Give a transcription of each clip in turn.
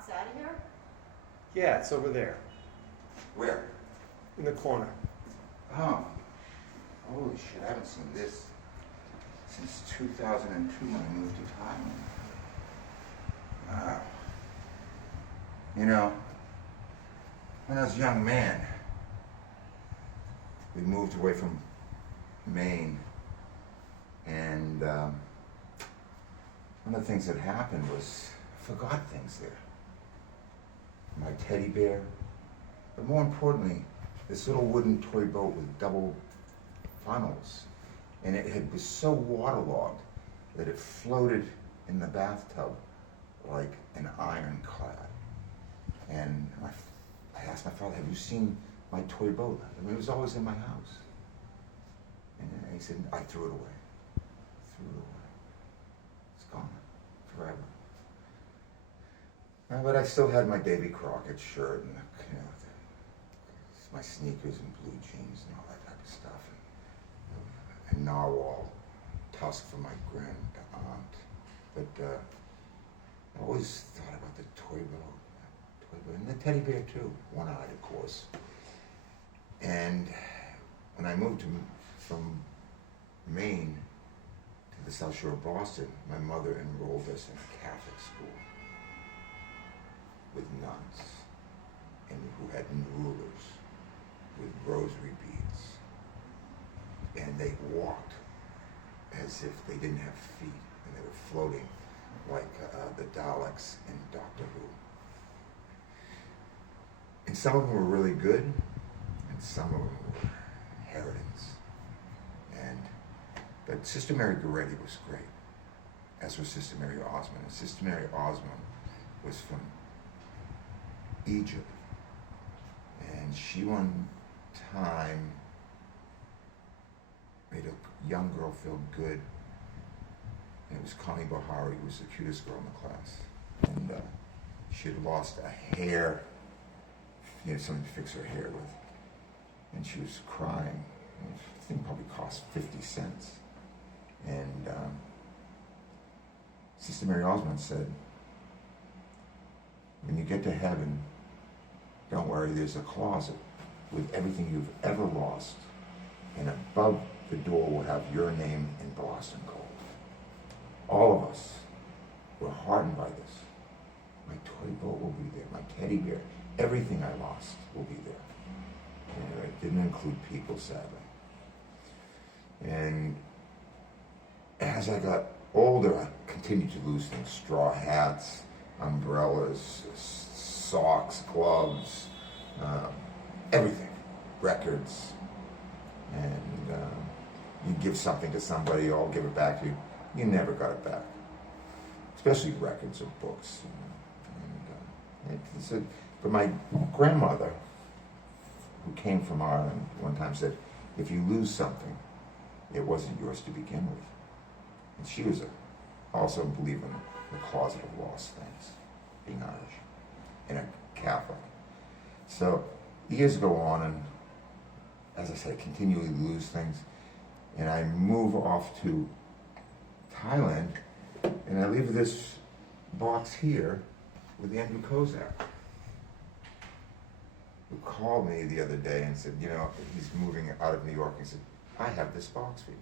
box out of here? Yeah, it's over there, Where? in the corner. Oh. Holy shit, I haven't seen this since 2002 when I moved to Thailand. Wow. You know, when I was a young man, we moved away from Maine, and one of the things that happened was I forgot things there. My teddy bear, but more importantly, this little wooden toy boat with double funnels, and it was so waterlogged that it floated in the bathtub like an ironclad. And I asked my father, "Have you seen my toy boat?" I mean, it was always in my house. And he said, "I threw it away. Threw it away. It's gone forever." But I still had my Davy Crockett shirt and my sneakers and blue jeans and all that type of stuff, and narwhal tusk for my grand aunt. But I always thought about the toy boat, and the teddy bear too, one-eyed of course. And when I moved from Maine to the South Shore of Boston, my mother enrolled us in a Catholic school with nuns, and who had rulers with rosary beads, and they walked as if they didn't have feet, and they were floating like the Daleks in Doctor Who. And some of them were really good, and some of them were harridans. But Sister Mary Goretti was great, as was Sister Mary Osmond. And Sister Mary Osmond was from Egypt, and she one time made a young girl feel good, and it was Connie Bahari, who was the cutest girl in the class, and she had lost a hair, something to fix her hair with, and she was crying. The thing probably cost 50 cents, and Sister Mary Osmond said, "When you get to heaven, don't worry, there's a closet with everything you've ever lost, and above the door will have your name in Boston gold." All of us were heartened by this. My toy boat will be there, my teddy bear, everything I lost will be there. And it didn't include people, sadly. And as I got older, I continued to lose things: straw hats, umbrellas, socks, gloves, everything, records. And you give something to somebody, I'll give it back to you. You never got it back, especially records or books. But my grandmother, who came from Ireland, one time said, "If you lose something, it wasn't yours to begin with." And she was also a believer in the closet of lost things, being Irish, and a Catholic. So years go on, and as I say, I continually lose things. And I move off to Thailand, and I leave this box here with Andrew Kozak, who called me the other day and said, he's moving out of New York. He said, "I have this box for you."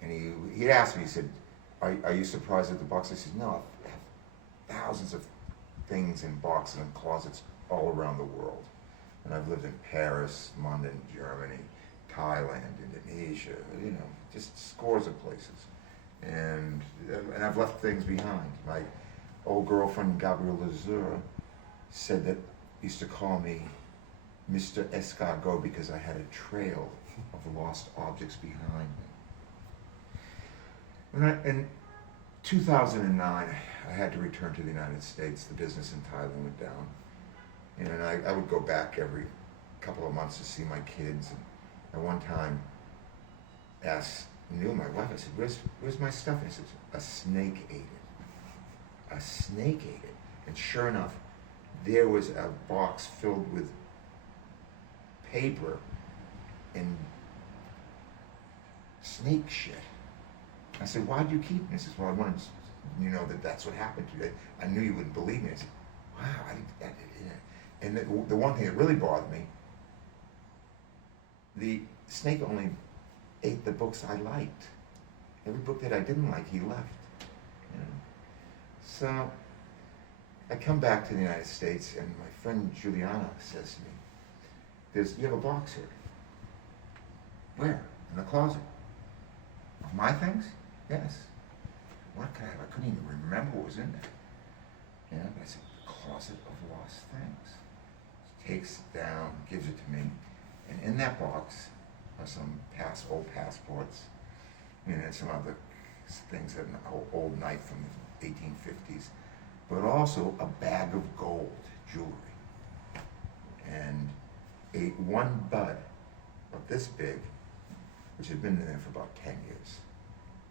And he asked me, he said, are you surprised at the box? I said, "No, I have thousands of things in boxes and closets all around the world. And I've lived in Paris, London, Germany, Thailand, Indonesia, just scores of places. And I've left things behind. My old girlfriend, Gabrielle Lazur, said that used to call me Mr. Escargot because I had a trail of lost objects behind me. In 2009, I had to return to the United States. The business in Thailand went down. And I would go back every couple of months to see my kids. And at one time, my wife, I said, where's my stuff? And she said, "A snake ate it. A snake ate it." And sure enough, there was a box filled with paper and snake shit. I said, "Why'd you keep it?" He says, "Well, I wanted You know that that's what happened to you. I knew you wouldn't believe me. I said, wow, and the one thing that really bothered me, the snake only ate the books I liked. Every book that I didn't like, he left. You know? So I come back to the United States, and my friend Juliana says to me, you have a box here. Where? In the closet. Of my things? Yes. What could I have? I couldn't even remember what was in there. You know, but I said, closet of lost things. She takes it down, gives it to me, and in that box are some old passports, you know, some other things, an old knife from the 1850s, but also a bag of gold jewelry, and one bud of this big, which had been in there for about 10 years.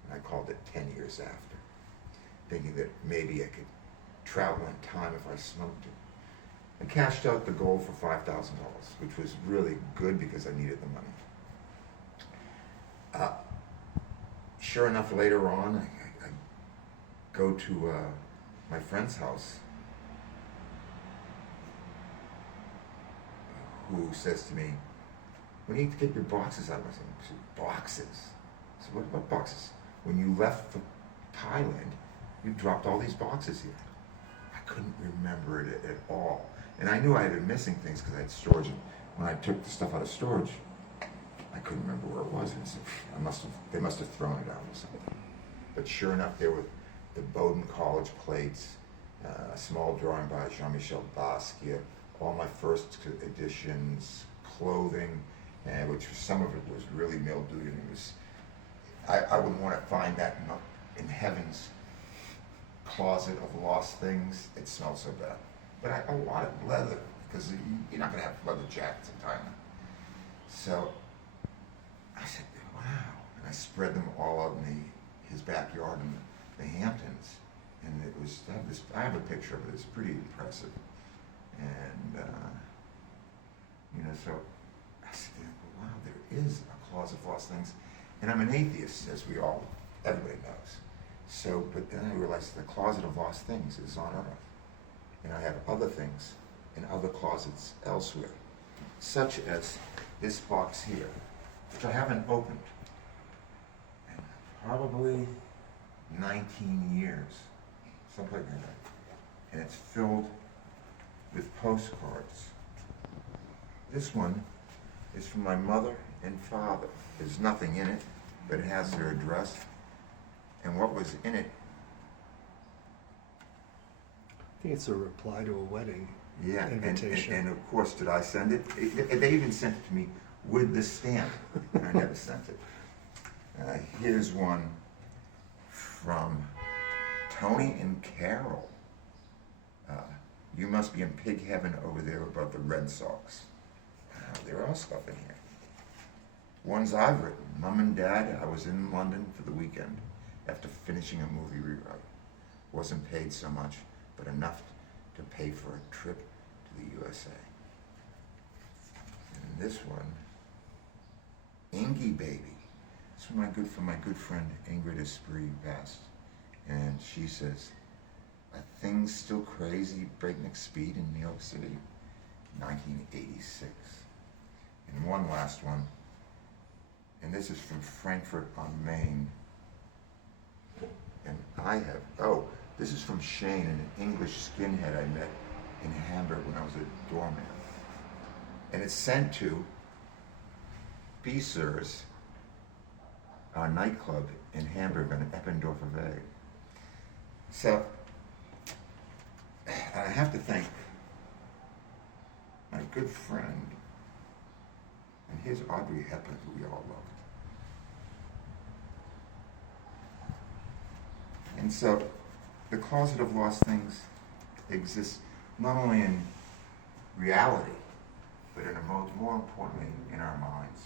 And I called it 10 years after, thinking that maybe I could travel in time if I smoked it. I cashed out the gold for $5,000, which was really good because I needed the money. Sure enough, later on, I go to my friend's house, who says to me, "We need to get your boxes out of my thing." I said, "Boxes?" I said, what boxes? When you left for Thailand, you dropped all these boxes here. I couldn't remember it at all. And I knew I had been missing things because I had storage. And when I took the stuff out of storage, I couldn't remember where it was. And so they must have thrown it out or something. But sure enough, there were the Bowdoin College plates, a small drawing by Jean-Michel Basquiat, all my first editions, clothing, which some of it was really mildewed, and it was. I wouldn't want to find that in heaven's closet of lost things. It smelled so bad. But I wanted leather, because you're not going to have leather jackets in Thailand. So I said, wow. And I spread them all out in his backyard in the Hamptons. And it was, I have a picture of it. It's pretty impressive. And, so I said, wow, there is a closet of lost things. And I'm an atheist, as everybody knows. So, but then I realized the closet of lost things is on Earth. And I have other things in other closets elsewhere, such as this box here, which I haven't opened in probably 19 years, something like that. And it's filled with postcards. This one is from my mother and father. There's nothing in it, but it has their address. And what was in it? I think it's a reply to a wedding invitation. And of course, did I send it? They even sent it to me with the stamp, and I never sent it. Here's one from Tony and Carol. You must be in pig heaven over there about the Red Sox. There are stuff in here. Ones I've written. Mom and Dad, I was in London for the weekend after finishing a movie rewrite. Wasn't paid so much, but enough to pay for a trip to the USA. And this one, Ingy Baby. It's from my good friend Ingrid Esprit, passed. And she says, "Are things still crazy, breakneck speed in New York City?" 1986. And one last one, and this is from Frankfurt on Main. And this is from Shane, an English skinhead I met in Hamburg when I was a doorman. And it's sent to Beser's, our nightclub in Hamburg on Eppendorfer Weg. So, I have to thank my good friend, and here's Audrey Hepburn, who we all loved. And so, the closet of lost things exists not only in reality, but in more importantly, in our minds.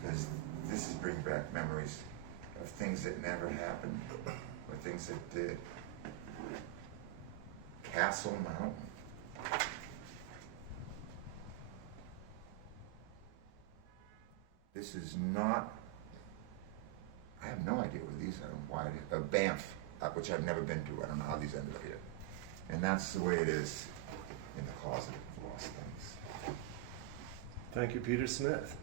Because this is bringing back memories of things that never happened, or things that did. Castle Mountain. This is not, I have no idea what these are, why, Banff, which I've never been to. I don't know how these ended up here. And that's the way it is in the closet of lost things. Thank you, Peter Smith.